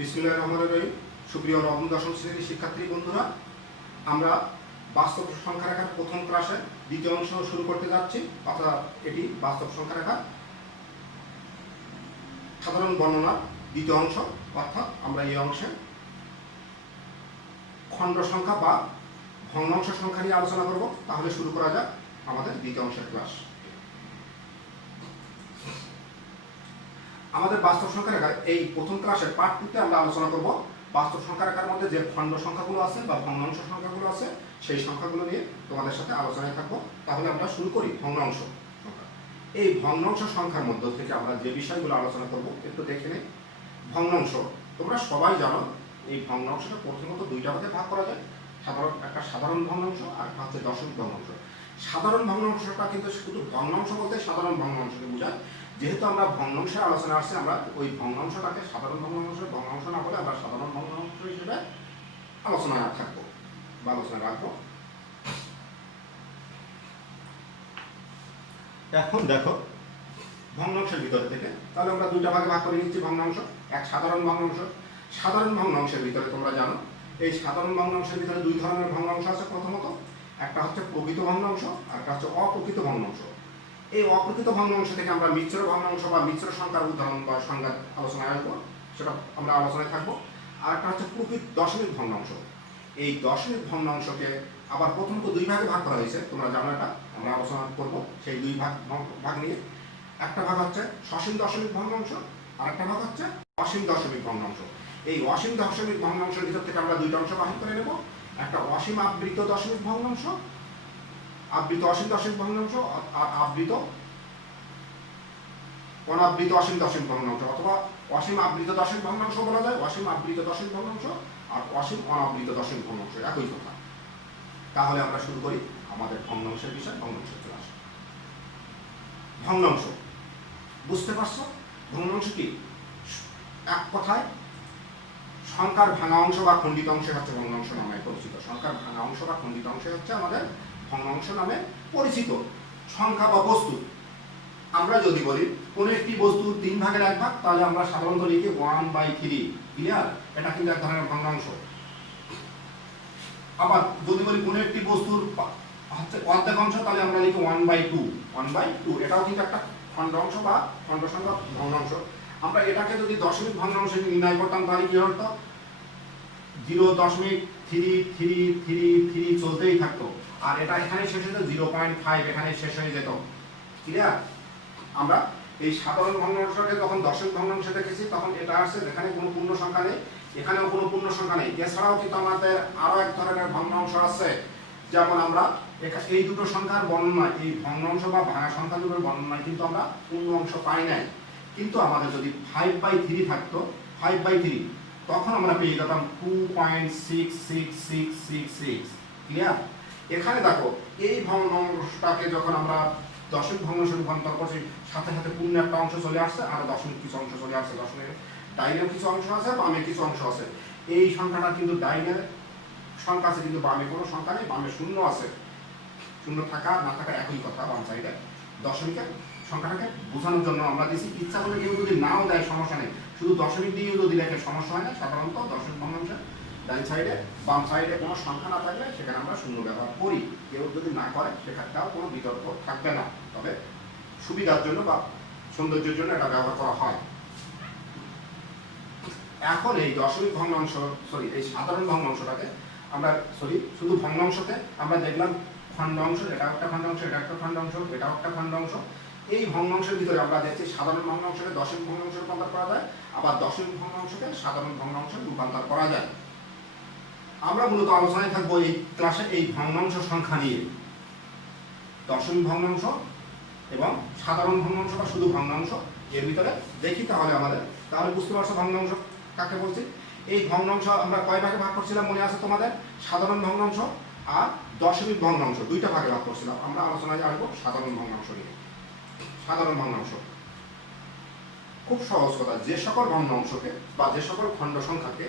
বিসমিল্লাহির রহমানির রহিম। সুপ্রিয় নবম দশম শ্রেণীর শিক্ষার্থী বন্ধুরা, আমরা বাস্তব সংখ্যা রেখার প্রথম ক্লাসে দ্বিতীয় অংশ শুরু করতে যাচ্ছি। অর্থাৎ এটি বাস্তব সংখ্যা রেখার সাধারণ বর্ণনার দ্বিতীয় অংশ। অর্থাৎ আমরা এই অংশে খণ্ড সংখ্যা বা ভগ্নাংশ সংখ্যা নিয়ে আলোচনা করব। তাহলে শুরু করা যাক আমাদের দ্বিতীয় অংশের ক্লাস। আমাদের বাস্তব সংখ্যা রেখার এই প্রথম ক্লাসের পার্ট 2 তে আমরা আলোচনা করব বাস্তব সংখ্যা রেখার মধ্যে যে খণ্ড সংখ্যাগুলো আছে বা ভগ্নাংশ সংখ্যাগুলো আছে সেই সংখ্যাগুলো নিয়ে তোমাদের সাথে আলোচনায় থাকবো। তাহলে আমরা শুরু করি ভগ্নাংশ সংখ্যা। এই ভগ্নাংশ সংখ্যার মধ্য থেকে আমরা যে বিষয়গুলো আলোচনা করব একটু দেখে নিই। ভগ্নাংশ তোমরা সবাই জানো, এই ভগ্নাংশটা প্রথমত দুইটা ভাগে ভাগ করা যায়। একটা সাধারণ ভগ্নাংশ আর একটা হচ্ছে দশমিক ভগ্নাংশ। সাধারণ ভগ্নাংশটা কিন্তু শুধু ভগ্নাংশ বলতে সাধারণ ভগ্নাংশকে বোঝায়। যেহেতু আমরা ভগ্নাংশের আলোচনা আসছে, আমরা ওই ভগ্নাংশটাকে সাধারণ ভগ্নাংশ না বলে আমরা সাধারণ ভগ্নাংশ হিসেবে আলোচনায় থাকবো বা আলোচনায় রাখবো। এখন দেখো ভগ্নাংশের ভিতর থেকে তাহলে আমরা দুইটা ভাগে ভাগ করে নিচ্ছি ভগ্নাংশ। এক সাধারণ ভগ্নাংশ। সাধারণ ভগ্নাংশের ভিতরে তোমরা জানো এই সাধারণ ভগ্নাংশের ভিতরে দুই ধরনের ভগ্নাংশ আছে। প্রথমত একটা হচ্ছে প্রকৃত ভগ্নাংশ আর একটা হচ্ছে অপ্রকৃত ভগ্নাংশ। এই অপ্রকৃত ভগ্নাংশ থেকে আমরা মিশ্র ভগ্নাংশ বা মিশ্র সংখ্যার উদাহরণ বা সংজ্ঞা আলোচনায় আসবো, সেটা আমরা আলোচনায় থাকবো। আর একটা হচ্ছে প্রকৃত দশমিক ভগ্নাংশ। এই দশমিক ভগ্নাংশকে আবার প্রথমত দুই ভাগে ভাগ করা হয়েছে, তোমরা জানো এটা, আমরা আলোচনা করব সেই দুই ভাগ নিয়ে। একটা ভাগ হচ্ছে সসীম দশমিক ভগ্নাংশ আর একটা ভাগ হচ্ছে অসীম দশমিক ভগ্নাংশ। এই অসীম দশমিক ভগ্নাংশের ভিতর থেকে আমরা দুইটা অংশ বাহির করে নেব। একটা অসীম আবৃত দশমিক ভগ্নাংশ, আবৃত অসীম দশমিক ভগ্নাংশ, আর আবৃত অনাবৃত অসীম দশমিক ভগ্নাংশ, অথবা অসীম আবৃত দশমিক ভগ্নাংশ বলা যায়, অসীম আবৃত দশমিক ভগ্নাংশ আর অসীম অনাবৃত দশমিক ভগ্নাংশ একই কথা। তাহলে আমরা শুরু করি আমাদের ভগ্নাংশের বিষয়, ভগ্নাংশের ক্লাস। ভগ্নাংশ বুঝতে পারছো? ভগ্নাংশ কি? এক কথায় সংখ্যার ভাঙা অংশ বা খণ্ডিত অংশ হচ্ছে ভগ্নাংশ নামে পরিচিত। সংখ্যার ভাঙা অংশ বা খণ্ডিত অংশ হচ্ছে আমাদের ভগ্নাংশ নামে পরিচিত। সংখ্যা বা বস্তু, আমরা যদি বলি কোনো একটি বস্তুর 3 ভাগের 1 ভাগ, তাহলে আমরা সাধারণত লিখি 1/3। ক্লিয়ার? এটা কিন্তু এক ধরনের ভগ্নাংশ। আবার যদি বলি কোনো একটি বস্তুর হচ্ছে অর্ধেক অংশ, তাহলে আমরা লিখি 1/2। 1/2 এটাও কিন্তু একটা খণ্ড অংশ বা খণ্ড সংখ্যা ভগ্নাংশ। আমরা এটাকে যদি দশমিক ভগ্নাংশে নির্ণয় করতাম তাহলে কি হতো? 0.3333 চলতেই থাকতো, আর এটা এখানে শেষ হয়ে যেত 0.5, এখানে শেষ হয়ে যেত। ক্লিয়ার? আমরা এই সাধারণ ভগ্নাংশকে যখন দশমিক ভগ্নাংশ দেখেছি তখন এটা আসছে যেখানে কোনো পূর্ণ সংখ্যা নেই, এখানেও কোনো পূর্ণ সংখ্যা নেই। এছাড়াও কিন্তু আমাদের আরো এক ধরনের ভগ্নাংশ আছে, যেমন আমরা এই দুটো সংখ্যার বর্ণনা, এই ভগ্নাংশ বা ভাঙা সংখ্যা দুটোর বর্ণনায় কিন্তু আমরা পূর্ণ অংশ পাই নাই। কিন্তু আমাদের যদি 5/3 থাকতো, 5/3, তখন আমরা পেয়ে যেতাম 2.66666। ক্লিয়ার? এখানে দেখো এই ভগ্নাংশটাকে যখন আমরা দশমিক ভগ্নাংশে রূপান্তর করছি, সাথে সাথে পূর্ণ একটা অংশ চলে আসছে আর দশমিক কিছু অংশ চলে আসছে। দশমিকের ডাইনে কিছু অংশ আছে, বামে কিছু অংশ আছে। এই সংখ্যাটা কিন্তু ডাইনে সংখ্যা আছে কিন্তু বামে কোনো সংখ্যা নেই, বামে শূন্য আছে। শূন্য থাকা না থাকা একই কথা। বাম সাইডে দশমিকের সংখ্যাটাকে বোঝানোর জন্য আমরা দিয়েছি। ইচ্ছা করলে কেউ যদি নাও দেয় সমস্যা নেই, শুধু দশমিক দিয়ে যদি লেখে সমস্যা হয় না। সাধারণত দশমিক ভগ্নাংশে ডান সাইডে বাম সাইডে কোনো সংখ্যা না থাকলে সেখানে আমরা শূন্য ব্যবহার করি। কেউ যদি না করে সেখানটাও কোনো বিতর্ক থাকবে না, তবে সুবিধার জন্য বা সৌন্দর্যের জন্য এটা ব্যবহার করা হয়। এখন এই দশমিক ভগ্নাংশ, এই সাধারণ ভগ্নাংশটাকে আমরা শুধু ভগ্নাংশতে আমরা দেখলাম খণ্ডাংশ, এটা একটা খণ্ডাংশ, এটা একটা খণ্ডাংশ, এটাও একটা খণ্ডাংশ। এই ভগ্নাংশের ভিতরে আমরা দেখছি সাধারণ ভগ্নাংশকে দশমিক ভগ্নাংশে রূপান্তর করা যায়, আবার দশমিক ভগ্নাংশকে সাধারণ ভগ্নাংশে রূপান্তর করা যায়। আমরা মূলত আলোচনায় থাকবো এই ক্লাসে এই ভগ্নাংশ সংখ্যা নিয়ে। দশমিক ভগ্নাংশ এবং সাধারণ ভগ্নাংশ বা শুধু ভগ্নাংশ এর ভিতরে দেখি। তাহলে বুঝতে পারছো ভগ্নাংশ কাকে বলছি। এই ভগ্নাংশ আমরা কয় ভাগে ভাগ করছিলাম মনে আছে তোমাদের? সাধারণ ভগ্নাংশ আর দশমিক ভগ্নাংশ দুইটা ভাগে ভাগ করছিলাম। আমরা আলোচনায় আসবো সাধারণ ভগ্নাংশ নিয়ে। সাধারণ ভগ্নাংশ খুব সহজ কথা। যে সকল ভগ্নাংশকে বা যে সকল খণ্ড সংখ্যাকে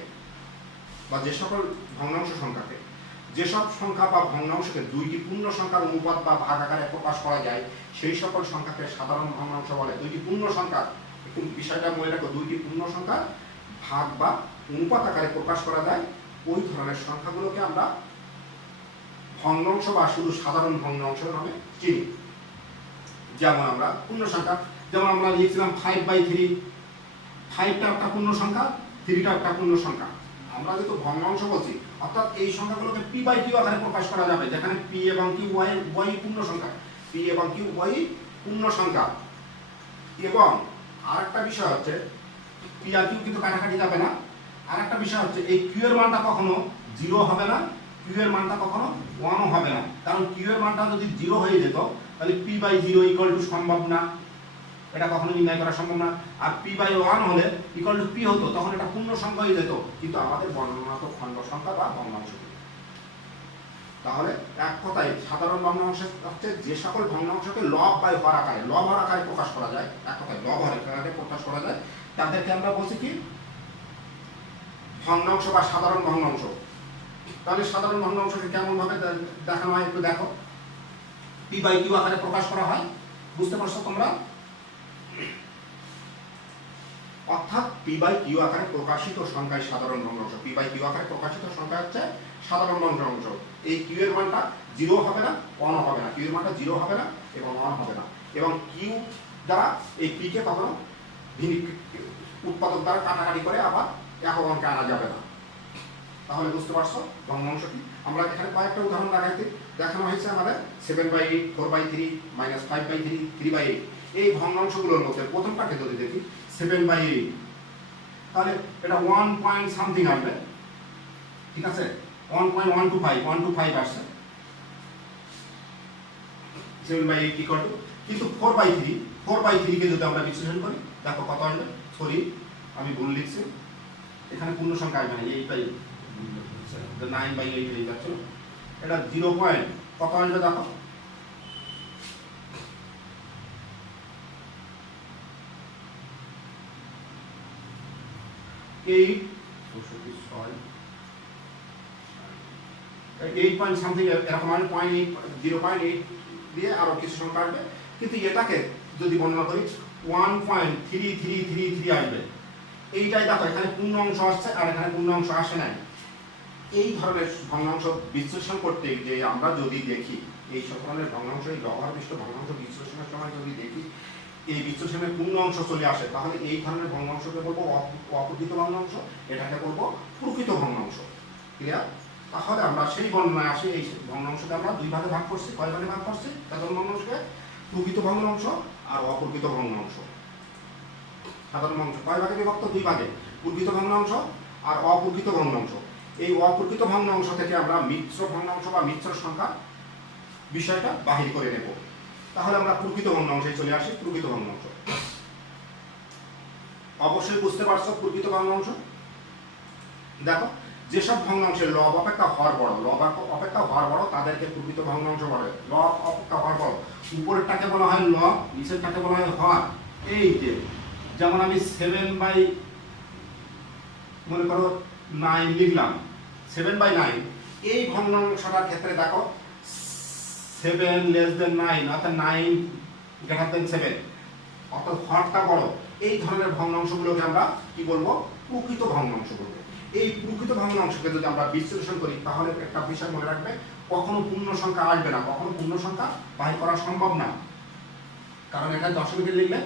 বা যে সকল ভগ্নাংশ সংখ্যাকে, যেসব সংখ্যা বা ভগ্নাংশকে দুইটি পূর্ণ সংখ্যার অনুপাত বা ভাগ আকারে প্রকাশ করা যায় সেই সকল সংখ্যাকে সাধারণ ভগ্নাংশ বলে। দুইটি পূর্ণ সংখ্যা, একটু বিষয়টা মনে রাখো, দুইটি পূর্ণ সংখ্যা ভাগ বা অনুপাত আকারে প্রকাশ করা যায় ওই ধরনের সংখ্যাগুলোকে আমরা ভগ্নাংশ বা শুধু সাধারণ ভগ্নাংশ নামে চিনি। যেমন আমরা পূর্ণ সংখ্যা, যেমন আমরা লিখছিলাম 5/3, 5টা একটা পূর্ণ সংখ্যা, 3টা একটা পূর্ণ সংখ্যা। আমরা যেহেতু ভগ্নাংশ বলছি, অর্থাৎ এই সংখ্যাগুলোকে p/q আকারে প্রকাশ করা যাবে, যেখানে p এবং q উভয়ই পূর্ণ সংখ্যা, p এবং q উভয়ই পূর্ণ সংখ্যা। এবং আরেকটা বিষয় হচ্ছে p আর q কিন্তু কাটাকাটি যাবে না। আরেকটা বিষয় হচ্ছে এই q এর মানটা কখনো 0 হবে না, q এর মানটা কখনো 1 হবে না। কারণ q এর মানটা যদি 0 হয়ে যেত তাহলে p/0 সম্ভব না, এটা কখনো নির্ণয় করা সম্ভব না। আর p/1 হলে p হতো, তখন এটা পূর্ণ সংখ্যা হয়ে যেত। কিন্তু আমাদের বর্ণনা তো খণ্ড সংখ্যা বা ভগ্নাংশ। তাহলে এক কথায় সাধারণ ভগ্নাংশ হচ্ছে যে সকল ভগ্নাংশকে লব বা হর আকারে প্রকাশ করা যায়, এক কথায় লব হর আকারে প্রকাশ করা যায়, তাদেরকে আমরা বলছি কি ভগ্নাংশ বা সাধারণ ভগ্নাংশ। তাহলে সাধারণ ভগ্নাংশকে কেমন ভাবে দেখানো হয় একটু দেখো। p/q আকারে প্রকাশ করা হয়, বুঝতে পারছো তোমরা? অর্থাৎ p/q আকারে প্রকাশিত সংখ্যায় সাধারণ ভগ্নাংশ। p/q আকারে প্রকাশিত সংখ্যা হচ্ছে সাধারণ ভগ্নাংশ। এই q এর মানটা 0 হবে না, 1 হবে না, q এর মানটা 0 হবে না এবং 1 হবে না। এবং q দ্বারা এই p কে কখনো উৎপাদক দ্বারা কাটাকাটি করে আবার একক অঙ্কে আনা যাবে না। তাহলে বুঝতে পারছো ভগ্নাংশ কি? আমরা এখানে কয়েকটা উদাহরণ দেখানো হয়েছে আমাদের 7/8, 4/3, -5/3, 3/8। এই ভগ্নাংশগুলোর মধ্যে প্রথমটাকে যদি দেখি 7/8, তাহলে এটা 1 পয়েন্ট সামথিং আসবে, ঠিক আছে? 1.125 আসছে 7/8 ইকুয়াল টু। কিন্তু 4/3 কে যদি আমরা বিশ্লেষণ করি, দেখো কত আসবে। সরি, আমি ভুল লিখছি, এখানে পূর্ণ সংখ্যা আসবে না, 9/8 হয়ে যাচ্ছে। এটা 0 পয়েন্ট কত আসবে দেখো, 8 পয়েন্ট সামথিং এরকম আসবে, 0.8 দিয়ে আরো কিছু সংখ্যা আসবে। কিন্তু এটাকে যদি বর্ণনা করি 1.3333 আসবে। এইটাই দেখো, এখানে পূর্ণ অংশ আসছে আর এখানে পূর্ণ অংশ আসে নাই। এই ধরনের ভগ্নাংশ বিশ্লেষণ করতে যে আমরা যদি দেখি এই সব ধরনের ভগ্নাংশ, এই ব্যবহারবিষ্ট ভগ্নাংশ বিশ্লেষণের সময় যদি দেখি এই বিশ্লেষণের পূর্ণ অংশ চলে আসে, তাহলে এই ধরনের ভগ্নাংশকে বলবো অপ্রকৃত ভগ্নাংশ, এটাকে বলবো প্রকৃত ভগ্নাংশ। ক্লিয়ার? তাহলে আমরা সেই বর্ণনায় আসি, এই ভগ্নাংশকে আমরা দুই ভাগে ভাগ করছি। কয় ভাগে ভাগ করছি? সাধারণ ভগ্নাংশকে প্রকৃত ভগ্নাংশ আর অপ্রকৃত ভগ্নাংশ। সাধারণ ভগ্নাংশ কয় ভাগে বিভক্ত? দুই ভাগে, প্রকৃত ভগ্নাংশ আর অপ্রকৃত ভগ্নাংশ। এই অপ্রকৃত ভগ্নাংশ থেকে আমরা মিশ্র ভগ্নাংশ বা মিশ্র সংখ্যা বিষয়টা বাহির করে নেব। তাহলে আমরা প্রকৃত ভগ্নাংশে চলে আসি। প্রকৃত ভগ্নাংশ অবশ্যই বুঝতে পারছো প্রকৃত ভগ্নাংশ। দেখো, যেসব ভগ্নাংশের লব অপেক্ষা হর বড়, তাদেরকে প্রকৃত ভগ্নাংশ বলে। লব অপেক্ষা হর বড়, উপরেরটাকে বলা হয় লব, নিচেরটাকে বলা হয় হর। এই যে যেমন আমি 7/9 লিখলাম, 7/9 এই ভগ্নাংশটার ক্ষেত্রে দেখো 7 less than 9 অর্থাৎ 9 greater than 7 অর্থাৎ হরটা বড়। এই ধরনের ভগ্নাংশগুলোকে আমরা কি বলবো? প্রকৃত ভগ্নাংশ বলবো। এই প্রকৃত ভগ্নাংশকে যদি আমরা বিশ্লেষণ করি, তাহলে একটা বিষয় মনে রাখবে, কখনো পূর্ণ সংখ্যা আসবে না, কখনো পূর্ণ সংখ্যা বাহির করা সম্ভব না। কারণ এটা দশমিকে লিখলে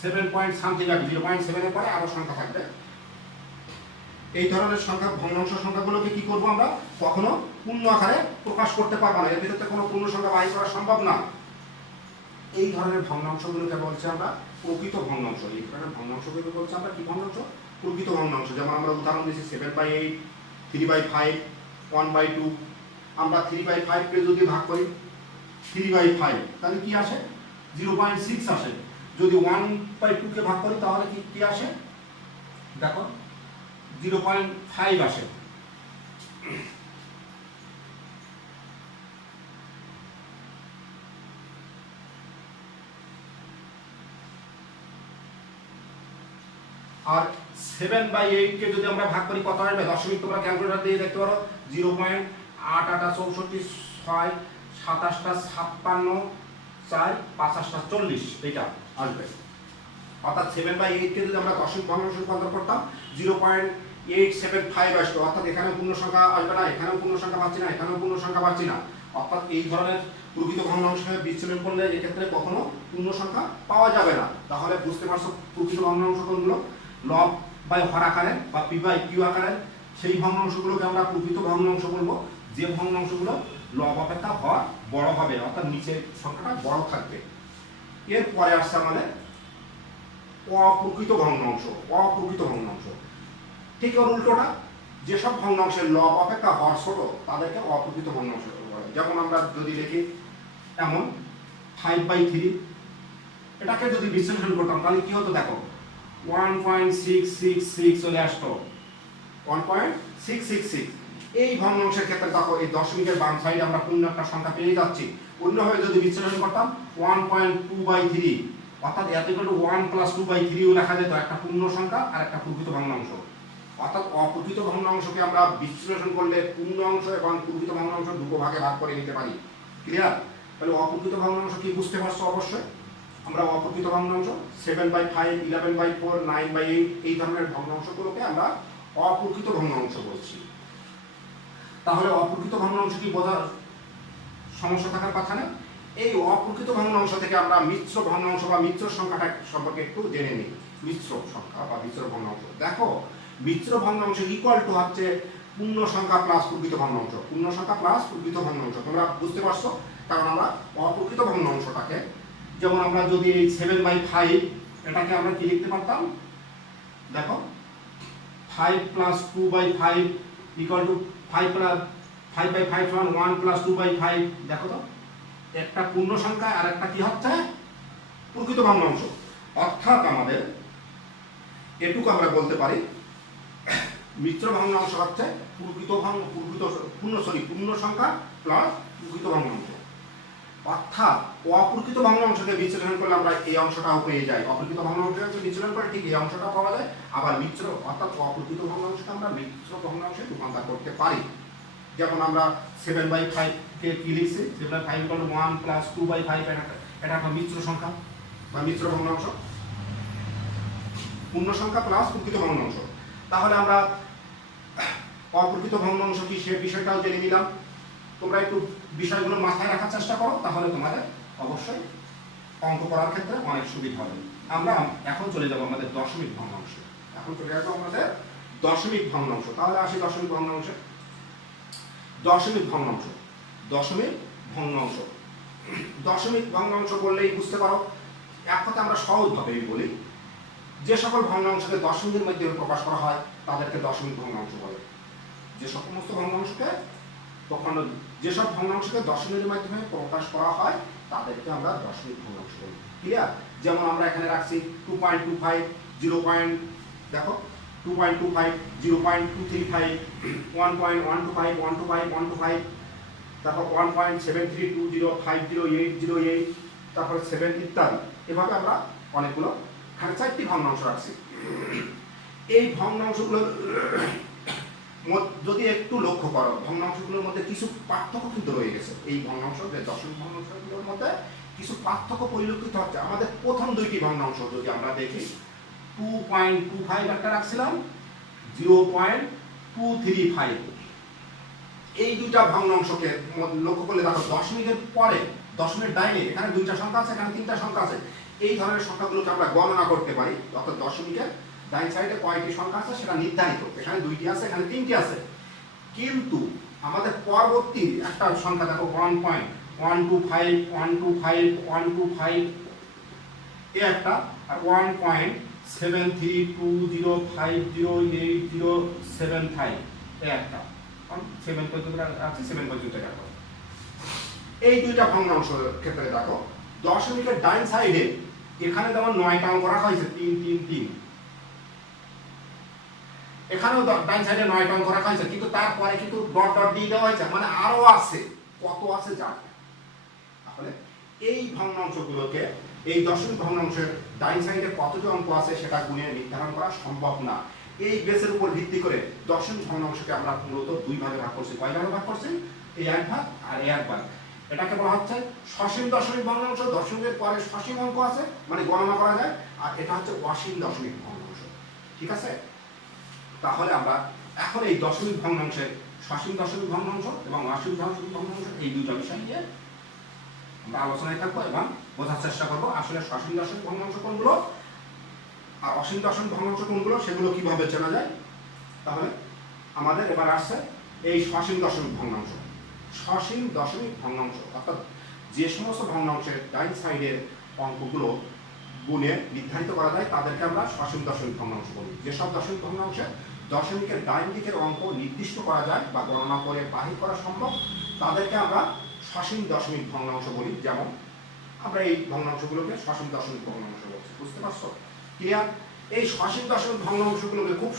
7 পয়েন্ট সামথিং আসবে, 0.7 এর পরে আরো সংখ্যা থাকবে। এই ধরনের সংখ্যা ভগ্নাংশ সংখ্যাগুলোকে কি করব আমরা? কখনো পূর্ণ আকারে প্রকাশ করতে পারবো না, এর ভিতরে কোনো পূর্ণ সংখ্যা বাহির করা সম্ভব না। এই ধরনের ভগ্নাংশগুলোকে বলছি আমরা প্রকৃত ভগ্নাংশ। এই ধরনের ভগ্নাংশগুলোকে বলছি আমরা কি ভগ্নাংশ? প্রকৃত ভগ্নাংশ। যেমন আমরা উদাহরণ দিয়েছি 7/8, 3/5, 1/2। আমরা 3/5 কে যদি ভাগ করি 3/5, তাহলে কি আসে? 0.6 আসে। যদি 1/2 কে ভাগ করি তাহলে কি আসে? দেখো 0.5 আসে। আর 7/8 কে যদি আমরা ভাগ করি কত আসবে? দশমিক তোমরা ক্যালকুলেটর দিয়ে দেখতে পারো। 0.8864 6 27 56 4 65 40 এটা আসবে। অর্থাৎ 7/8 কে যদি আমরা দশমিক ভগ্নাংশে রূপান্তর করতাম 0.875 আসতো, অর্থাৎ এখানেও পূর্ণ সংখ্যা আসবে না, এখানেও পূর্ণ সংখ্যা পাচ্ছি না, এখানেও পূর্ণ সংখ্যা পাচ্ছি না। অর্থাৎ এই ধরনের প্রকৃত ভগ্নাংশে বিশ্লেষণ করলে এক্ষেত্রে কখনো পূর্ণ সংখ্যা পাওয়া যাবে না। তাহলে বুঝতে পারছো প্রকৃত ভগ্নাংশ কোনগুলো, লব বাই হর আকারের বা পি বাই কিউ আকারের সেই ভগ্নাংশগুলোকে আমরা প্রকৃত ভগ্নাংশ বলবো, যে ভগ্নাংশগুলো লব অপেক্ষা হর বড় হবে, অর্থাৎ নিচের সংখ্যাটা বড় থাকবে। এরপরে আসছে আমাদের অপ্রকৃত ভগ্নাংশ। অপ্রকৃত ভগ্নাংশ ঠিক ওর উল্টোটা, যেসব ভগ্নাংশের লব অপেক্ষা হর ছোট তাদেরকে অপ্রকৃত ভগ্নাংশ বলে। যেমন আমরা যদি দেখি এমন 5/3, এটাকে যদি বিশ্লেষণ করতাম তাহলে কি হতো দেখো 1.666 চলে আসতো, 1.666। এই ভগ্নাংশের ক্ষেত্রে দেখো এই দশমিকের বাম সাইডে আমরা পূর্ণ একটা সংখ্যা পেয়ে যাচ্ছি। অন্যভাবে যদি বিশ্লেষণ করতাম 1.2/3, অর্থাৎ এত ইকুয়াল টু 1 + 2/3 লেখা যেত, একটা পূর্ণ সংখ্যা আর একটা প্রকৃত ভগ্নাংশ। অর্থাৎ অপ্রকৃত ভগ্নাংশকে আমরা বিশ্লেষণ করলে পূর্ণ অংশ এবং প্রকৃত ভগ্নাংশ দুটো ভাগে ভাগ করে নিতে পারি। ক্লিয়ার? তাহলে অপ্রকৃত ভগ্নাংশ কি বুঝতে পারছো? অবশ্যই আমরা অপ্রকৃত ভগ্নাংশ 7/5, 11/4, 9/8 এই ধরনের ভগ্নাংশগুলোকে আমরা অপ্রকৃত ভগ্নাংশ বলছি। তাহলে অপ্রকৃত ভগ্নাংশ কি বোঝার সমস্যা থাকার কথা না। এই অপ্রকৃত ভগ্নাংশ থেকে আমরা মিশ্র ভগ্নাংশ বা মিশ্র সংখ্যাটা সম্পর্কে একটু জেনে নিই। মিশ্র সংখ্যা বা মিশ্র ভগ্নাংশ, দেখো মিশ্র ভগ্নাংশ ইকুয়াল টু হচ্ছে পূর্ণ সংখ্যা প্লাস প্রকৃত ভগ্নাংশ। পূর্ণ সংখ্যা প্লাস প্রকৃত ভগ্নাংশ তোমরা বুঝতে পারছো? কারণ আমরা অপ্রকৃত ভগ্নাংশটাকে, যেমন আমরা যদি এই 7/5 এটাকে আমরা কি লিখতে পারতাম, দেখো 5 + 2/5 ইকুয়াল টু 5/5 সমান 1 + 2/5। দেখো তো একটা পূর্ণ সংখ্যা আর একটা কি হচ্ছে প্রকৃত ভগ্নাংশ। অর্থাৎ আমাদের এটুকু আমরা বলতে পারি মিশ্র ভগ্নাংশ হচ্ছে পূর্ণ সংখ্যা প্লাস প্রকৃত ভগ্নাংশ। অর্থাৎ অপ্রকৃত ভগ্নাংশকে বিশ্লেষণ করলে আমরা এই অংশটাও পেয়ে যাই। অপ্রকৃত ভগ্নাংশকে বিশ্লেষণ করে ঠিক এই অংশটা পাওয়া যায়। আবার মিশ্র অর্থাৎ অপ্রকৃত ভগ্নাংশকে আমরা মিশ্র ভগ্নাংশে রূপান্তর করতে পারি। যেমন আমরা 7/5 কে কি লিখছি, 7/5 = 1 + 2/5, এটা একটা মিশ্র সংখ্যা বা মিশ্র ভগ্নাংশ, পূর্ণ সংখ্যা প্লাস প্রকৃত ভগ্নাংশ। তাহলে আমরা অপ্রকৃত ভগ্নাংশ কি সে বিষয়টাও জেনে নিলাম। তোমরা একটু বিষয়গুলো মাথায় রাখার চেষ্টা করো, তাহলে তোমাদের অবশ্যই অঙ্ক করার ক্ষেত্রে অনেক সুবিধা হবে। আমরা এখন চলে যাব আমাদের দশমিক ভগ্নাংশ। তাহলে আসি দশমিক ভগ্নাংশে। দশমিক ভগ্নাংশ বললেই বুঝতে পারো, এক কথা আমরা সহজভাবেই বলি, যে সকল ভগ্নাংশকে দশমিকের মাধ্যমে প্রকাশ করা হয় তাদেরকে দশমিক ভগ্নাংশ বলে। যেসব ভগ্নাংশকে দশমিকের মাধ্যমে প্রকাশ করা হয় তাদেরকে আমরা দশমিক ভগ্নাংশ বলি। ক্লিয়ার? যেমন আমরা এখানে রাখছি 2.25, 0. দেখো 2.25, 0.235, 1.125, 125, তারপর 1.7320, 50, 808, তারপর 7 ইত্যাদি। এভাবে আমরা অনেকগুলো এখানে 4টি ভগ্নাংশ রাখছি। এই ভগ্নাংশগুলো যদি একটু লক্ষ্য করো, ভগ্নাংশগুলোর মধ্যে কিছু পার্থক্য কিন্তু রয়ে গেছে। এই ভগ্নাংশ যে দশমিক ভগ্নাংশগুলোর মধ্যে কিছু পার্থক্য পরিলক্ষিত হচ্ছে। আমাদের প্রথম দুইটি ভগ্নাংশ যদি আমরা দেখি, 2.25 একটা রাখছিলাম, 0.235, এই দুইটা ভগ্নাংশকে লক্ষ্য করলে দেখো দশমিকের পরে, দশমিকের ডাইনে এখানে দুইটা সংখ্যা আছে, এখানে তিনটা সংখ্যা আছে। এই ধরনের সংখ্যাগুলোকে আমরা গণনা করতে পারি। অর্থাৎ দশমিকের ডাইন সাইডে কয়টি সংখ্যা আছে সেটা নির্ধারিত, এখানে 2টি আছে, এখানে 3টি আছে। কিন্তু আমাদের পরবর্তী একটা সংখ্যা দেখো 1.125, 125, 125 এ একটা, আর 1.7320508075 এ একটা, 7 পর্যন্ত আছে, 7 পর্যন্ত একটা। এই দুইটা ভগ্নাংশের ক্ষেত্রে দেখো দশমিকের ডাইন সাইডে এখানে যেমন 9টা অঙ্ক রাখা হয়েছে, 3 3 3, এখানেও ডাইন সাইডে 9টা অঙ্ক রাখা হয়েছে, কিন্তু তারপরে কিন্তু ডট ডট দিয়ে দেওয়া হয়েছে, মানে আরো আছে, কত আছে জানো। তাহলে এই ভগ্নাংশগুলোকে, এই দশমিক ভগ্নাংশের ডাইন সাইডে কতটি অঙ্ক আছে সেটা গুণে নির্ধারণ করা সম্ভব না। এই বেসের উপর ভিত্তি করে দশমিক ভগ্নাংশকে আমরা মূলত দুই ভাগে ভাগ করছি। কয় ভাগে ভাগ করছি? এই এক ভাগ আর এই এক ভাগ। এটাকে বলা হচ্ছে সসীম দশমিক ভগ্নাংশ। দশমিকের পরে সসীম অঙ্ক আছে মানে গণনা করা যায়, আর এটা হচ্ছে অসীম দশমিক ভগ্নাংশ। ঠিক আছে, তাহলে আমরা এখন এই দশমিক ভগ্নাংশের সসীম দশমিক ভগ্নাংশ এবং অসীম দশমিক ভগ্নাংশ এই দুইটা বিষয় নিয়ে আমরা আলোচনায় থাকবো এবং বোঝার চেষ্টা করবো আসলে সসীম দশমিক ভগ্নাংশ কোনগুলো আর অসীম দশমিক ভগ্নাংশ কোনগুলো, সেগুলো কিভাবে চেনা যায়। তাহলে আমাদের এবার আসছে এই সসীম দশমিক ভগ্নাংশ। সসীম দশমিক ভগ্নাংশ অর্থাৎ যে সমস্ত ভগ্নাংশের ডাইন সাইডের অঙ্কগুলো গুণে নির্ধারিত করা যায় তাদেরকে আমরা সসীম দশমিক ভগ্নাংশ বলি। যেসব দশমিক ভগ্নাংশে দশমিকের ডাইন দিকের অঙ্ক নির্দিষ্ট করা যায় বা গণনা করে বাহির করা সম্ভব তাদেরকে আমরা সসীম দশমিক ভগ্নাংশ বলি। যেমন আমরা এই ভগ্নাংশগুলোকে সসীম দশমিক ভগ্নাংশ বলছি। বুঝতে পারছো? ক্লিয়ার? এই সসীম দশমিক ভগ্নাংশগুলোকে খুব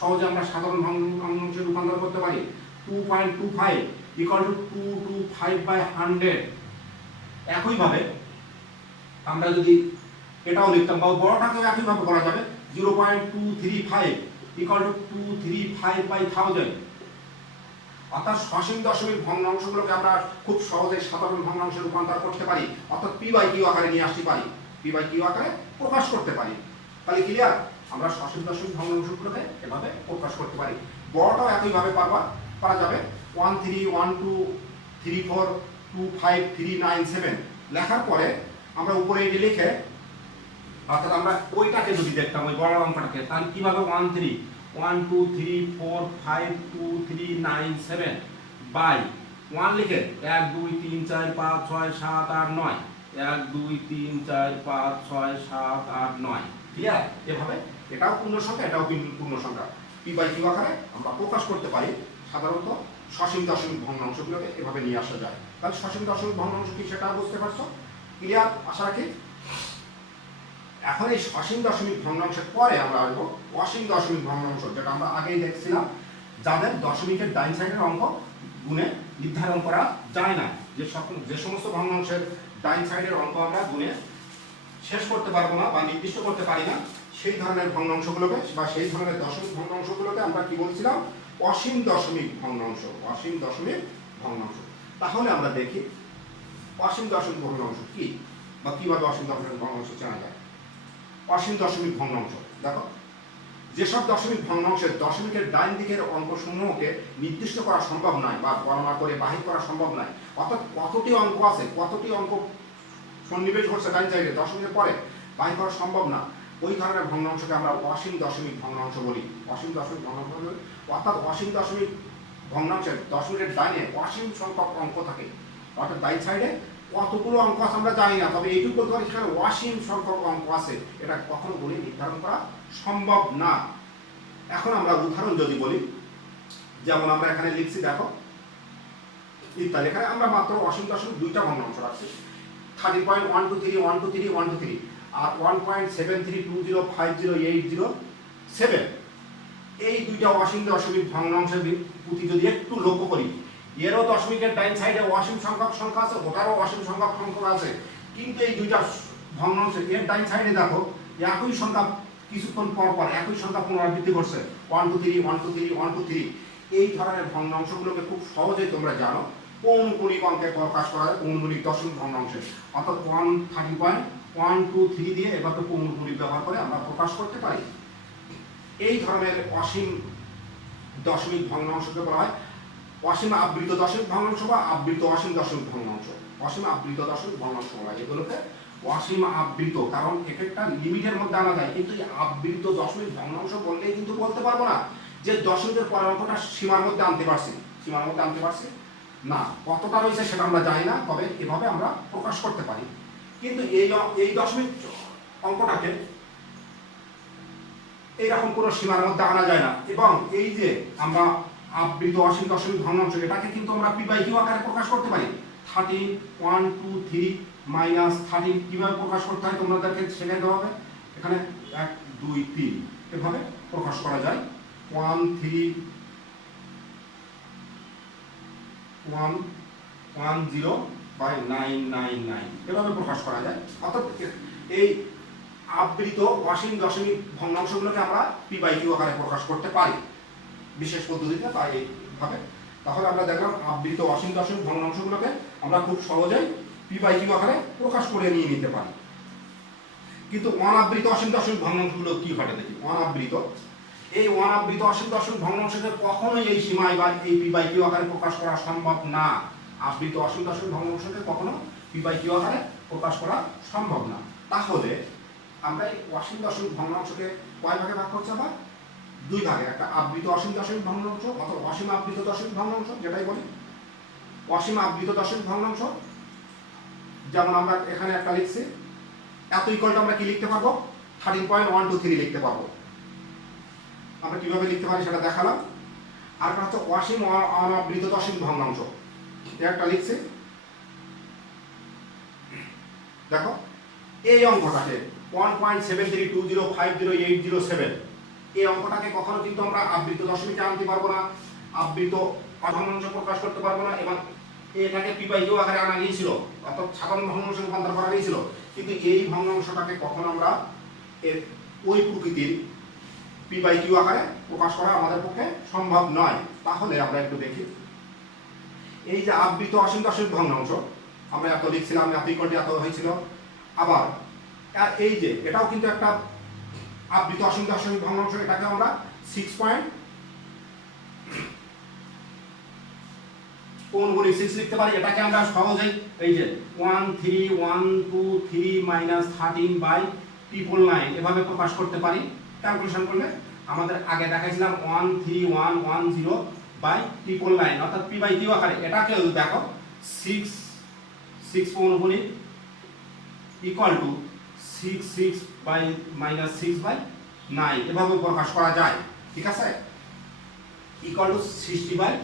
সহজে আমরা সাধারণ ভগ্নাংশে রূপান্তর করতে পারি। 2.25 ইকুয়াল টু 225/100। একইভাবে আমরা যদি এটাও লিখতাম বা বড়টাকেও একইভাবে করা যাবে 0.235 ইকুয়াল টু 235/1000। অর্থাৎ সসীম দশমিক ভগ্নাংশগুলোকে আমরা খুব সহজে সাধারণ ভগ্নাংশে রূপান্তর করতে পারি, অর্থাৎ p/q আকারে নিয়ে আসতে পারি, p/q আকারে প্রকাশ করতে পারি। তাহলে ক্লিয়ার? আমরা সসীম দশমিক ভগ্নাংশগুলোকে এভাবে প্রকাশ করতে পারি। বড়টাও একইভাবে পারা যাবে 1312342537 লেখার পরে আমরা উপরে এটি লিখে, অর্থাৎ আমরা ওইটাকে যদি দেখতাম ওই বড় অঙ্কটাকে, তাহলে কিভাবে 1312345237 বাই 1 লিখে 1 2 3 4 5 6 7 8 9 1 2 3 4 5 6 7 8 9। ক্লিয়ার? এভাবে এটাও পূর্ণ সংখ্যা এটাও পূর্ণ সংখ্যা p/q আকারে আমরা প্রকাশ করতে পারি। সাধারণত সসীম দশমিক ভগ্নাংশগুলোকে এভাবে নিয়ে আসা যায়। তাহলে সসীম দশমিক ভগ্নাংশ কি সেটা বুঝতে পারছো? ক্লিয়ার আশা রাখি। এখন এই সসীম দশমিক ভগ্নাংশের পরে আমরা আসবো অসীম দশমিক ভগ্নাংশ, যেটা আমরা আগেই দেখছিলাম, যাদের দশমিকের ডাইন সাইডের অঙ্ক গুণে নির্ধারণ করা যায় না। যে সমস্ত ভগ্নাংশের ডাইন সাইডের অঙ্ক আমরা গুণে শেষ করতে পারবো না বা নির্দিষ্ট করতে পারি না, সেই ধরনের ভগ্নাংশগুলোকে বা সেই ধরনের দশমিক ভগ্নাংশগুলোকে আমরা কি বলছিলাম? অসীম দশমিক ভগ্নাংশ। অসীম দশমিক ভগ্নাংশ। তাহলে আমরা দেখি অসীম দশমিক ভগ্নাংশ কি বা কিভাবে অসীম দশমিক ভগ্নাংশ চেনা যায়। অসীম দশমিক ভগ্নাংশ দেখো, যেসব দশমিক ভগ্নাংশের দশমিকের ডাইন দিকের অঙ্কসমূহকে নির্দিষ্ট করা সম্ভব নয় বা গণনা করে বাহির করা সম্ভব নয়, অর্থাৎ কতটি অঙ্ক আছে, কতটি অঙ্ক সন্নিবেশ ঘটছে ডাইন সাইডে দশমিকের পরে বাহির করা সম্ভব না, ওই ধরনের ভগ্নাংশকে আমরা অসীম দশমিক ভগ্নাংশ বলি। অসীম দশমিক ভগ্নাংশ অর্থাৎ অসীম দশমিক ভগ্নাংশের দশমিকের ডাইনে অসীম সংখ্যক অঙ্ক থাকে, অর্থাৎ ডাইন সাইডে কতগুলো অঙ্ক আছে আমরা জানি না, তবে এইটুকু বলতে পারি সেখানে অসীম সংখ্যক অঙ্ক আছে, এটা কখনো বলে নির্ধারণ করা সম্ভব না। এখন আমরা উদাহরণ যদি বলি, যেমন আমরা এখানে লিখছি দেখো ইত্যাদি, এখানে আমরা মাত্র অসীম দশমিক দুইটা ভগ্নাংশ রাখছি, 30.123 আর 1.7320508007। এই দুইটা অসীম দশমিক ভগ্নাংশের প্রতি যদি একটু লক্ষ্য করি, এরও দশমিকের ডাইন সাইডে অসীম সংখ্যক সংখ্যা আছে, ওটারও অসীম সংখ্যক সংখ্যা আছে, কিন্তু এই দুইটা ভগ্নাংশের এর ডাইন সাইডে দেখো একই সংখ্যা কিছুক্ষণ পর পর একই সংখ্যা পুনরাবৃত্তি করছে 1 2 3 1 2 3 1 2 3। এই ধরনের ভগ্নাংশগুলোকে খুব সহজেই তোমরা জানো পৌনঃপুনিক অঙ্কে প্রকাশ করা যায়, পৌনঃপুনিক দশমিক ভগ্নাংশে, অর্থাৎ 130.123 দিয়ে এবার তো পৌনঃপুনিক ব্যবহার করে আমরা প্রকাশ করতে পারি। এই ধরনের অসীম দশমিক ভগ্নাংশকে বলা হয় অসীম আবৃত দশমিক ভগ্নাংশ বা আবৃত অসীম দশমিক ভগ্নাংশ। অসীম আবৃত দশমিক ভগ্নাংশ বলা হয় এগুলোকে অসীম আবৃত, কারণ এক একটা লিমিটের মধ্যে আনা যায়, কিন্তু এই আবৃত দশমিক ভগ্নাংশ বললেই কিন্তু বলতে পারবো না যে দশমিকের পরের অঙ্কটা সীমার মধ্যে আনতে পারছি, সীমার মধ্যে আনতে পারছি না, কতটা রয়েছে সেটা আমরা জানি না, তবে এভাবে আমরা প্রকাশ করতে পারি। কিন্তু এই দশমিক অঙ্কটাকে এইরকম কোনো সীমার মধ্যে আনা যায় না, এবং এই যে আমরা আবৃত অসীম দশমিক ভগ্নাংশ এটাকে কিন্তু আমরা p/q আকারে প্রকাশ করতে পারি। 13.123 - 13 কিভাবে প্রকাশ করতে হয় তোমাদেরকে শেখাই দেওয়া হবে। এখানে 1 2 3 এভাবে প্রকাশ করা যায়, 13110/999 এভাবে প্রকাশ করা যায়। অর্থাৎ এই আবৃত অসীম দশমিক ভগ্নাংশগুলোকে আমরা p/q আকারে প্রকাশ করতে পারি বিশেষ পদ্ধতিতে, তাই এইভাবে তাহলে আমরা দেখলাম আবৃত অসীম দশমিক ভগ্নাংশগুলোকে আমরা খুব সহজেই পি বাই কিউ আকারে প্রকাশ করে নিয়ে নিতে পারি। কিন্তু অনাবৃত অসীম দশমিক ভগ্নাংশগুলো কি ঘটে দেখি। অনাবৃত এই অনাবৃত অসীম দশমিক ভগ্নাংশকে কখনোই এই সীমায় বা এই পি বাই কিউ আকারে প্রকাশ করা সম্ভব না। আবৃত অসীম দশমিক ভগ্নাংশকে কখনো পি বাই কিউ আকারে প্রকাশ করা সম্ভব না। তাহলে আমরা এই অসীম দশমিক ভগ্নাংশকে কয় ভাগে ভাগ করছি? আবার দুই ভাগে, একটা আবৃত অসীম দশমিক ভগ্নাংশ অথবা অসীম আবৃত দশমিক ভগ্নাংশ, যেটাই বলি অসীম আবৃত দশমিক ভগ্নাংশ। যেমন আমরা এখানে একটা লিখছি, এত ইকুয়ালটা আমরা কি লিখতে পারবো? 13.123 লিখতে পারবো। আমরা কিভাবে লিখতে পারি সেটা দেখালাম। আর একটা হচ্ছে অসীম অনাবৃত দশমিক ভগ্নাংশ, একটা লিখছি। দেখো এই অঙ্কটাকে 1.7320500807 এই অঙ্কটাকে কখনো কিন্তু আমরা আবৃত দশমিকে আনতে পারবো না, আবৃত ভগ্নাংশ প্রকাশ করতে পারবো না, এবং এটাকে পি বাই কিউ আকারে আনা গিয়েছিল, অর্থাৎ সাধারণ ভগ্নাংশে রূপান্তর করা গিয়েছিল। কিন্তু এই ভগ্নাংশটাকে কখনো আমরা এর ওই প্রকৃতির পি বাই কিউ আকারে প্রকাশ করা আমাদের পক্ষে সম্ভব নয়। তাহলে আমরা একটু দেখি, এই যে আবৃত অসীম দশমিক ভগ্নাংশ আমরা এত লিখছিলাম, এত ইকুয়াল এত হয়েছিল। আবার এই যে এটাও কিন্তু একটা আবৃত অসীম দশমিক ভগ্নাংশ, এটাকে আমরা 6.6 লিখতে পারি। এটাকে আমরা সহজেই এই যে 13123 -13/9 এভাবে প্রকাশ করতে পারি। ক্যালকুলেশন করলে আমাদের আগে দেখাইছিলাম 13110/9 অর্থাৎ পি বাই কিউ আকারে। এটাকে দেখো 6 ইকুয়াল টু 6/6 এভাবে প্রকাশ করা যায়। ঠিক আছে, ইকুয়াল টু 60/9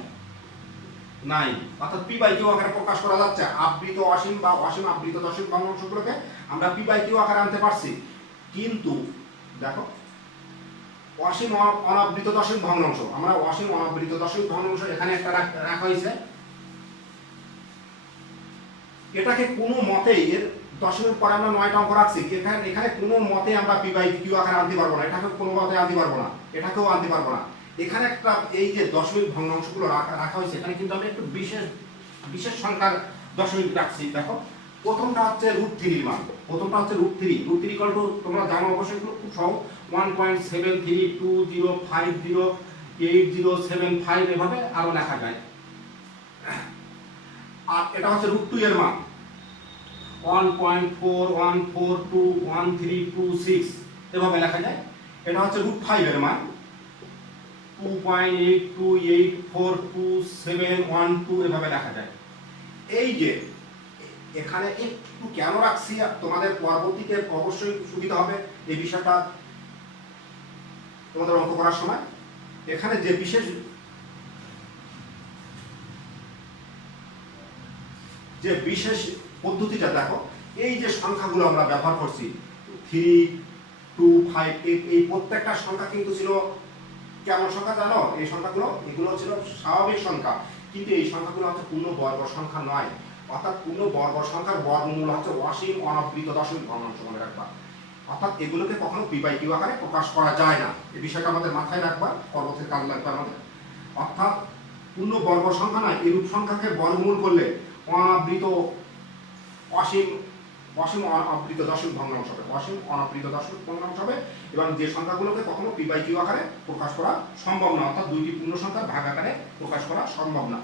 অর্থাৎ পি বাই কিউ আকারে প্রকাশ করা যাচ্ছে। আবৃত অসীম বা অসীম আবৃত দশমিক ভগ্নাংশগুলোকে আমরা পি বাই কিউ আকারে আনতে পারছি। কিন্তু দেখো অসীম অনাবৃত দশমিক ভগ্নাংশ, আমরা অসীম অনাবৃত দশমিক ভগ্নাংশ এখানে একটা রাখা হয়েছে। এটাকে কোনো মতেই এর দশমিক পরে আমরা 9টা অঙ্ক রাখছি, এখানে কোনো মতে আমরা পি বাই কিউ আকারে আনতে পারবো না, এটাকে কোনো মতে আনতে পারবো না, এটাকেও আনতে পারবো না। এখানে একটা এই যে দশমিক ভগ্নাংশগুলো রাখা হয়েছে, এখানে কিন্তু আমি একটু বিশেষ সংখ্যার দশমিক রাখছি। দেখো প্রথমটা হচ্ছে √3 মান, প্রথমটা হচ্ছে √3 ইকুয়াল টু তোমরা জানো অবশ্যই, খুব সহজ 1.7320508075 এভাবে আরো লেখা যায়। আর এটা হচ্ছে √2 এর মান 1.41421326 এভাবে লেখা যায়। এটা হচ্ছে √5 এর মান 2.82842712 এভাবে লেখা যায়। এই যে এখানে একটু কেন রাখছি তোমাদের পরবর্তীতে অবশ্যই সুবিধা হবে এই বিষয়টা তোমাদের অঙ্ক করার সময়। এখানে যে বিশেষ পদ্ধতিটা দেখো, এই যে সংখ্যাগুলো আমরা ব্যবহার করছি 3, 2, 5, 8 এই প্রত্যেকটা সংখ্যা কিন্তু ছিল কেমন সংখ্যা জানো? এই সংখ্যাগুলো এগুলো ছিল স্বাভাবিক সংখ্যা, কিন্তু এই সংখ্যাগুলো হচ্ছে পূর্ণ বর্গ সংখ্যা নয়। অর্থাৎ পূর্ণ বর্গ সংখ্যার বর্গমূল হচ্ছে অসীম অনাবৃত দশমিক ভগ্নাংশ, মনে রাখবা। অর্থাৎ এগুলোকে কখনো পি বাই কিউ আকারে প্রকাশ করা যায় না, এই বিষয়টা আমাদের মাথায় রাখবা, পরবর্তীতে কাজে লাগবে আমাদের। অর্থাৎ পূর্ণ বর্গ সংখ্যা নয়, এরূপ সংখ্যাকে বর্গমূল করলে অনাবৃত অসীম অনাবৃত দশমিক ভগ্নাংশ হবে, অসীম অনাবৃত দশমিক ভগ্নাংশ হবে। এবং যে সংখ্যাগুলোকে কখনো পি বাই কিউ আকারে প্রকাশ করা সম্ভব না, অর্থাৎ দুইটি পূর্ণ সংখ্যার ভাগ আকারে প্রকাশ করা সম্ভব না।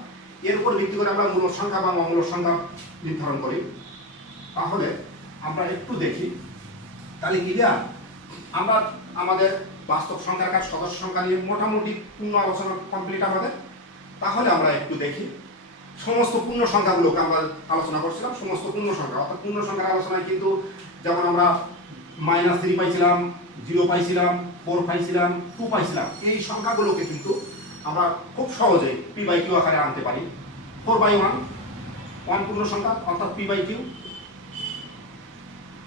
এর উপর ভিত্তি করে আমরা মূলদ সংখ্যা বা অমূলদ সংখ্যা নির্ধারণ করি। তাহলে আমরা একটু দেখি, তাহলে ক্লিয়ার? আমরা আমাদের বাস্তব সংখ্যার কাজ সদস্য সংখ্যা নিয়ে মোটামুটি পূর্ণ আলোচনা কমপ্লিট আমাদের। তাহলে আমরা একটু দেখি সমস্ত পূর্ণ সংখ্যাগুলোকে আমরা আলোচনা করছিলাম, সমস্ত পূর্ণ সংখ্যা। অর্থাৎ পূর্ণ সংখ্যার আলোচনায় কিন্তু যেমন আমরা -3 পাইছিলাম, 0 পাইছিলাম, 4 পাইছিলাম, 2 পাইছিলাম, এই সংখ্যাগুলোকে কিন্তু আমরা খুব সহজেই পি বাই কিউ আকারে আনতে পারি। 4/1 পূর্ণ সংখ্যা, অর্থাৎ পি বাই কিউ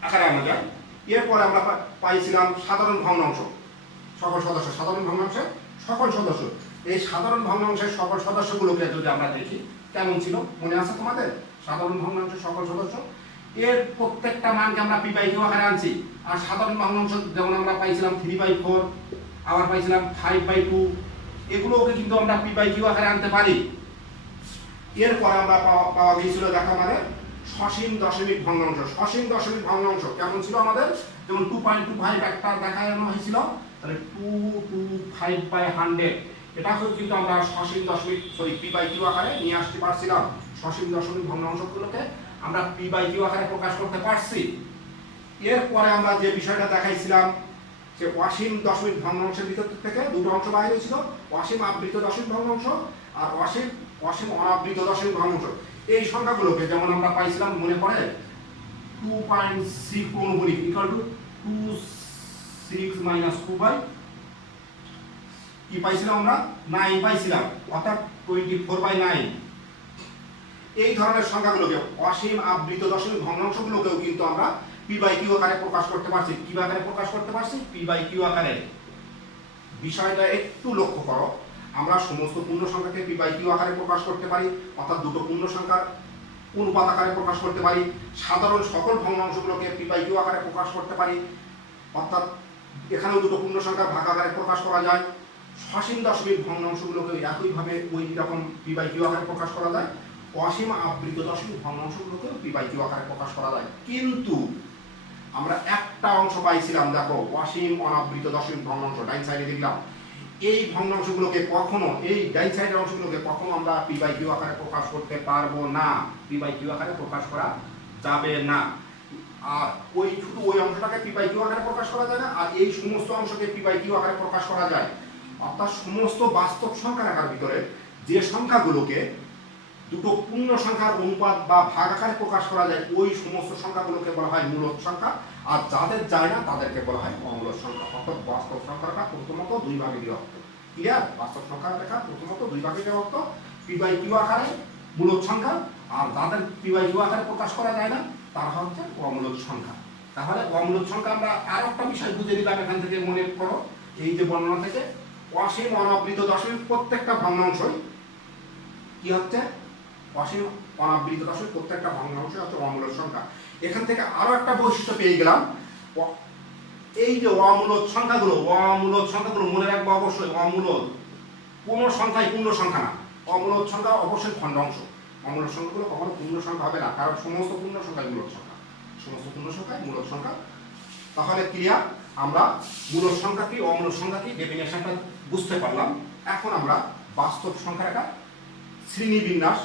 আকারে আনা যায়। এরপরে আমরা পাইছিলাম সাধারণ ভগ্নাংশ, সকল সদস্য, সাধারণ ভগ্নাংশের সকল সদস্য। এই সাধারণ ভগ্নাংশের সকল সদস্যগুলোকে যদি আমরা দেখি কেমন ছিল, মনে আছে তোমাদের? সাধারণ ভগ্নাংশের সকল সদস্য এর প্রত্যেকটা মানকে আমরা পি বাই কিউ আকারে আনছি। আর সাধারণ ভগ্নাংশ যেমন আমরা পাইছিলাম 3/4, আবার পাইছিলাম 5/2, এগুলোকে কিন্তু আমরা পি বাই কিউ আকারে আনতে পারি। এরপরে আমরা পাওয়া গিয়েছিল দেখা মানে সসীম দশমিক ভগ্নাংশ। সসীম দশমিক ভগ্নাংশ কেমন ছিল আমাদের, যেমন 2.25 একটা দেখানো হয়েছিল, তাহলে 225/100 এটা কিন্তু আমরা সসীম দশমিক p/q আকারে নিয়ে আসতে পারছিলাম। সসীম দশমিক ভগ্নাংশগুলোকে আমরা p/q আকারে প্রকাশ করতে পারছি। এরপরে আমরা যে বিষয়টা দেখাইছিলাম যে অসীম দশমিক ভগ্নাংশের ভিতর থেকে দুটো অংশ বাইরে হয়েছিল, অসীম আবৃত দশমিক ভগ্নাংশ আর অসীম অনাবৃত দশমিক ভগ্নাংশ। এই সংখ্যাগুলোকে যেমন আমরা পাইছিলাম মনে পড়ে 2.6 অনুভূমিক ইকুয়াল টু 26 - 2 কি পাইছিলাম আমরা 9 পাইছিলাম, অর্থাৎ 24/9। এই ধরনের সংখ্যাগুলোকে অসীম আবৃত দশমিক ভগ্নাংশগুলোকেও কিন্তু আমরা p/q আকারে প্রকাশ করতে পারছি। কি আকারে প্রকাশ করতে পারছি? p/q আকারে। বিষয়টা একটু লক্ষ্য করো, আমরা সমস্ত পূর্ণ সংখ্যাকে p/q আকারে প্রকাশ করতে পারি, অর্থাৎ দুটো পূর্ণ সংখ্যার অনুপাত আকারে প্রকাশ করতে পারি। সাধারণ সকল ভগ্নাংশগুলোকে p/q আকারে প্রকাশ করতে পারি, অর্থাৎ এখানেও দুটো পূর্ণ সংখ্যার ভাগ আকারে প্রকাশ করা যায়। সসীম দশমিক ভগ্নাংশগুলোকে একইভাবে ওই রকম p/q আকারে প্রকাশ করা যায়। অসীম আবৃত দশমিক ভগ্নাংশগুলোকে p/q আকারে প্রকাশ করা যায়। কিন্তু আমরা একটা অংশ পাইছিলাম, দেখো অসীম অনাবৃত দশমিক ভগ্নাংশ ডাইন সাইডে দেখলাম। এই ভগ্নাংশগুলোকে কখনো, এই ডাইন সাইডের অংশগুলোকে কখনো আমরা p/q আকারে প্রকাশ করতে পারবো না, p/q আকারে প্রকাশ করা যাবে না। আর শুধু ওই অংশটাকে p/q আকারে প্রকাশ করা যায় না, আর এই সমস্ত অংশকে p/q আকারে প্রকাশ করা যায়। অর্থাৎ সমস্ত বাস্তব সংখ্যা রাখার ভিতরে যে সংখ্যাগুলোকে দুটো পূর্ণ সংখ্যার অনুপাত বা ভাগ আকারে প্রকাশ করা যায়, ওই সমস্ত সংখ্যাগুলোকে বলা হয় মূলদ সংখ্যা, আর যাদের যায় না তাদেরকে বলা হয় অমূলদ সংখ্যা। অর্থাৎ বাস্তব সংখ্যা রেখা প্রথমত দুই ভাগে বিভক্ত। ক্লিয়ার? বাস্তব সংখ্যা রেখা প্রথমত দুই ভাগে বিভক্ত, p/q আকারে মূলদ সংখ্যা, আর যাদের p/q আকারে প্রকাশ করা যায় না তারা হচ্ছে অমূলদ সংখ্যা। তাহলে অমূলদ সংখ্যা আমরা আর একটা বিষয় বুঝে নিলাম এখান থেকে, মনে করো এই যে বর্ণনা থেকে অসীম অনাবৃত দশমিক প্রত্যেকটা ভগ্নাংশই কি হচ্ছে, অসীম অনাবৃত দশমিক প্রত্যেকটা ভগ্নাংশ হচ্ছে অমূলদ সংখ্যা। এখান থেকে আরো একটা বৈশিষ্ট্য পেয়ে গেলাম, এই যে অমূলদ সংখ্যাগুলো মনে রাখবো অবশ্যই। অমূলদ কোন সংখ্যাই পূর্ণ সংখ্যা না, অমূলদ সংখ্যা অবশ্যই খণ্ডাংশ। অমূলদ সংখ্যাগুলো কখনো পূর্ণ সংখ্যা হবে না, কারণ সমস্ত পূর্ণ সংখ্যাই মূলদ সংখ্যা, সমস্ত পূর্ণ সংখ্যাই মূলদ সংখ্যা। তাহলে ক্লিয়ার? আমরা মূলদ সংখ্যা কি অমূলদ সংখ্যা কি ডেফিনেশনটা বুঝতে পারলাম। এখন আমরা বাস্তব সংখ্যা রেখা শ্রেণী বিন্যাস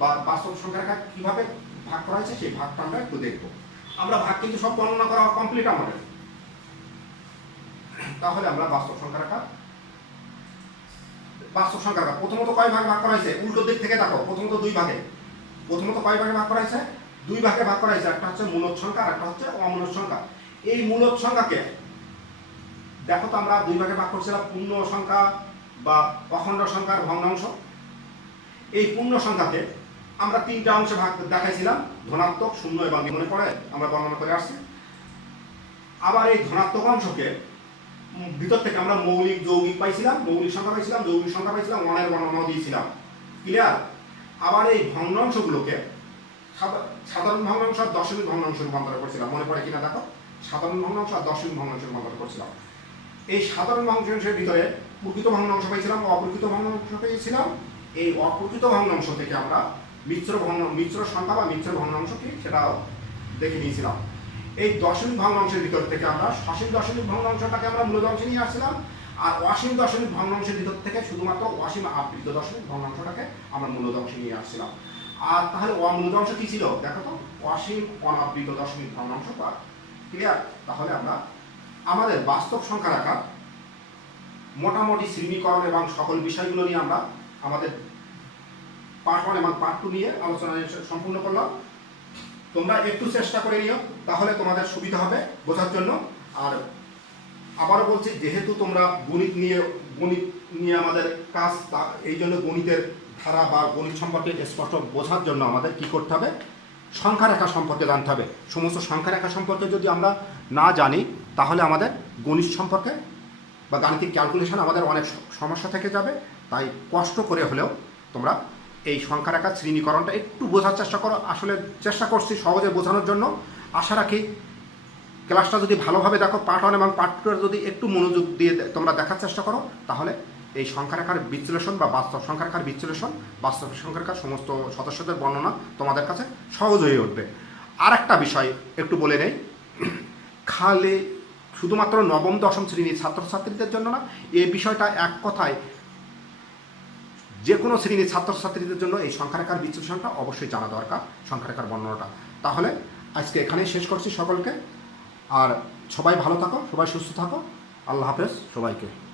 বা বাস্তব সংখ্যা রেখা কিভাবে ভাগ করা হয়েছে সেই ভাগটা আমরা একটু দেখব। আমরা ভাগ কিন্তু সব বর্ণনা করা কমপ্লিট আমাদের। তাহলে আমরা বাস্তব সংখ্যা রেখা প্রথমত কয় ভাগ ভাগ করা হয়েছে, উল্টো দিক থেকে দেখো। প্রথমত দুই ভাগে, প্রথমত কয় ভাগে ভাগ করা হয়েছে? দুই ভাগে ভাগ করা হয়েছে। একটা হচ্ছে মূলদ সংখ্যা আর একটা হচ্ছে অমূলদ সংখ্যা। এই মূলদ সংখ্যাকে দেখো তো আমরা দুই ভাগে ভাগ করছিলাম, পূর্ণ সংখ্যা বা অখণ্ড সংখ্যার ভগ্নাংশ। এই পূর্ণ সংখ্যাকে আমরা তিনটা অংশে ভাগ দেখাইছিলাম, ধনাত্মক, শূন্য এবং মনে পড়ে আমরা বর্ণনা করে আসছি। আবার এই ধনাত্মক অংশকে ভিতর থেকে আমরা মৌলিক যৌগিক পাইছিলাম, মৌলিক সংখ্যা পাইছিলাম, যৌগিক সংখ্যা পাইছিলাম, ওয়ানের বর্ণনা দিয়েছিলাম। ক্লিয়ার? আবার এই ভগ্নাংশগুলোকে সাধারণ ভগ্নাংশ আর দশমিক ভগ্নাংশে রূপান্তর করছিলাম, মনে পড়ে কিনা দেখো। সাধারণ ভগ্নাংশ আর দশমিক ভগ্নাংশে রূপান্তর করছিলাম। এই সাধারণ ভগ্নাংশের ভিতরে প্রকৃত ভগ্নাংশ পাইছিলাম, অপ্রকৃত ভগ্নাংশ পেয়েছিলাম। এই অপ্রকৃত ভগ্নাংশ থেকে আমরা মিশ্র সংখ্যা বা মিশ্র ভগ্নাংশ কি সেটাও দেখে নিয়েছিলাম। এই দশমিক ভগ্নাংশের ভিতর থেকে আমরা সসীম দশমিক ভগ্নাংশটাকে আমরা মূলদ অংশে নিয়ে আসছিলাম, আর অসীম দশমিক ভগ্নাংশের ভিতর থেকে শুধুমাত্র অসীম আবৃত দশমিক ভগ্নাংশটাকে আমরা মূলদ অংশে নিয়ে আসছিলাম। আর তাহলে অমূলদ অংশ কি ছিল দেখো তো, অসীম অনাবৃত দশমিক ভগ্নাংশ। ক্লিয়ার? তাহলে আমরা আমাদের বাস্তব সংখ্যা রাখা মোটামুটি শ্রেণীকরণ এবং সকল বিষয়গুলো নিয়ে আমরা আমাদের পার্ট 1 এবং পার্ট 2 নিয়ে আলোচনা সম্পূর্ণ করলাম। তোমরা একটু চেষ্টা করে নিও, তাহলে তোমাদের সুবিধা হবে বোঝার জন্য। আর আবারও বলছি, যেহেতু তোমরা গণিত নিয়ে আমাদের কাজ, এই জন্য গণিতের ধারা বা গণিত সম্পর্কে স্পষ্ট বোঝার জন্য আমাদের কি করতে হবে, সংখ্যা রেখা সম্পর্কে জানতে হবে। সমস্ত সংখ্যা রেখা সম্পর্কে যদি আমরা না জানি তাহলে আমাদের গণিত সম্পর্কে বা গাণিতিক ক্যালকুলেশন আমাদের অনেক সমস্যা থেকে যাবে। তাই কষ্ট করে হলেও তোমরা এই সংখ্যা রেখার শ্রেণীকরণটা একটু বোঝার চেষ্টা করো। আসলে চেষ্টা করছি সহজে বোঝানোর জন্য। আশা রাখি ক্লাসটা যদি ভালোভাবে দেখো, পার্ট 1 এবং পার্ট 2 যদি একটু মনোযোগ দিয়ে তোমরা দেখার চেষ্টা করো, তাহলে এই সংখ্যারেখার বিশ্লেষণ বা বাস্তব সংখ্যারেখার বিশ্লেষণ, বাস্তব সংখ্যারেখার সমস্ত সদস্যদের বর্ণনা তোমাদের কাছে সহজ হয়ে উঠবে। আর একটা বিষয় একটু বলে নেই, খালি শুধুমাত্র নবম দশম শ্রেণীর ছাত্রছাত্রীদের জন্য না, এই বিষয়টা এক কথায় যে কোনো শ্রেণীর ছাত্রছাত্রীদের জন্য এই সংখ্যারেখার বিশ্লেষণটা অবশ্যই জানা দরকার, সংখ্যারেখার বর্ণনাটা। তাহলে আজকে এখানেই শেষ করছি সকলকে। আর সবাই ভালো থাকো, সবাই সুস্থ থাকো। আল্লাহ হাফেজ সবাইকে।